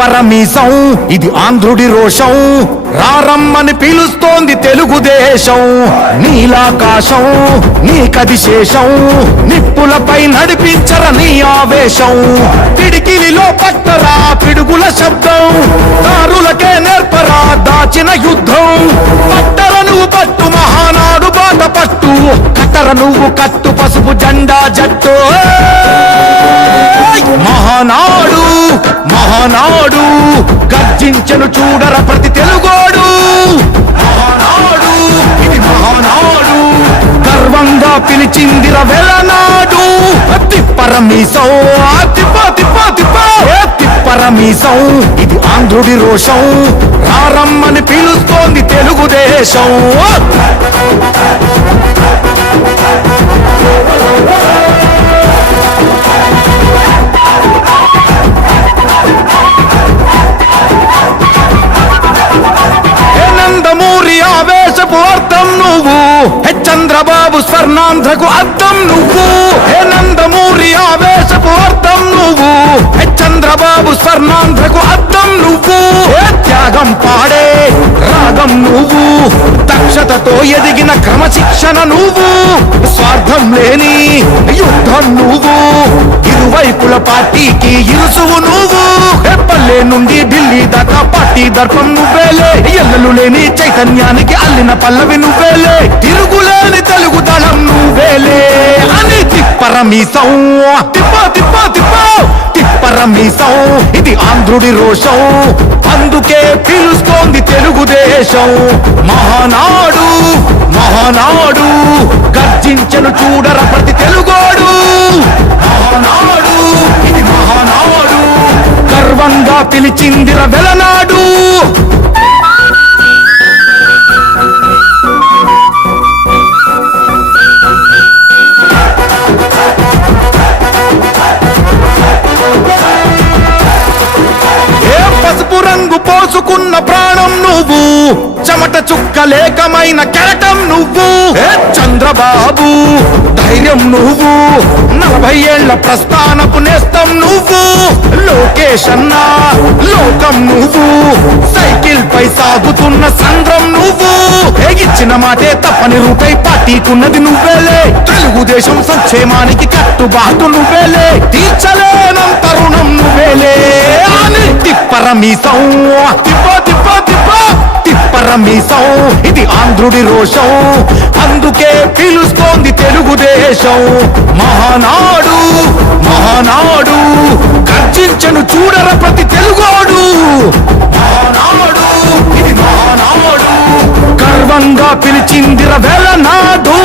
తిప్పరమీసం ఇది ఆంధ్రుడి రోషం, రారమ్మని పిలుస్తోంది తెలుగుదేశం. నీలాకాశం నీకది శేషం, నిప్పులపై నడిపించర నీ ఆవేశం. పిడికిలిలో పట్టరా పిడుగుల శబ్దం, దారులకే నేర్పరా దాచిన యుద్ధం. పట్టర నువ్వు పట్టు మహానాడు బాట పట్టు, కట్టర నువ్వు కట్టు పసుపు జెండా జట్టు. మహానాడు మహానాడు గర్జించను చూడర ప్రతి తెలుగోడు. మహానాడు ఇది మహానాడు, గర్వంగా పిలిచిందిర వెలనాడు. తిప్పరమీసం తిప్ప తిప్ప తిప్ప తిప్పరమీసం ఇది ఆంధ్రుడి రోషం, రారమ్మని పిలుస్తోంది తెలుగుదేశం. నందమూరి ఆవేశపు అర్థం నువ్వు, చంద్రబాబు స్వర్ణాంధ్రకు అర్థం నువ్వు. నందమూరి ఆవేశపు అర్థం నువ్వు, చంద్రబాబు స్వర్ణాంధ్రకు అర్థం నువ్వు. త్యాగం పాడే రాగం నువ్వు, దక్షతతో ఎదిగిన క్రమశిక్షణ నువ్వు. స్వార్థం లేని యుద్ధం నువ్వు, ఇరువైపుల పార్టీకి ఇరుసువు నువ్వు. పల్లె నుండి ఢిల్లీ దాకా పార్టీ దర్పం నువ్వేలే, ఎల్లలు లేని చైతన్యానికి అల్లిన పల్లవి నువ్వేలే. తిరుగులేని తెలుగు దళం నువ్వేలే అని తిప్పరమీసం తిప్ప తిప్ప తిప్ప తిప్పరమీసం ఇది ఆంధ్రుడి రోషం, అందుకే పిలుస్తోంది తెలుగుదేశం. మహానాడు మహానాడు గర్జించను చూడర ప్రతి తెలుగోడు. మహానాడు ఇది మహానాడు, గర్వంగా పిలిచిందిర వెలనాడు. పసుపు రంగు పోసుకున్న ప్రాణం నువ్వు, చెమట చుక్కలేకమైన కెరటం నువ్వు. చంద్రబాబు ధైర్యం నువ్వు, 40 ఏళ్ల ప్రస్థానపు నేస్తం నువ్వు. లోకేష్ అన్న లోకం నువ్వు, సైకిల్ పై సాగుతున్న సంద్రం నువ్వు. ఇచ్చిన మాటే తప్పని రూపై పార్టీకున్నది నువ్వేలే, తెలుగుదేశం సంక్షేమానికి కట్టుబాటు నువ్వేలే. తీర్చలేనంత రుణం నువ్వేలే అని తిప్పరమీసం తిప్ప తిప్ప తిప్ప తిప్పరమీసం ఇది ఆంధ్రుడి రోషం, అందుకే పిలుస్తోంది తెలుగుదేశం. మహానాడు మహానాడు గర్జించను చూడర ప్రతి తెలుగోడు. మహానాడు ఇది మహానాడు, గర్వంగా పిలిచిందిర వెలనాడు.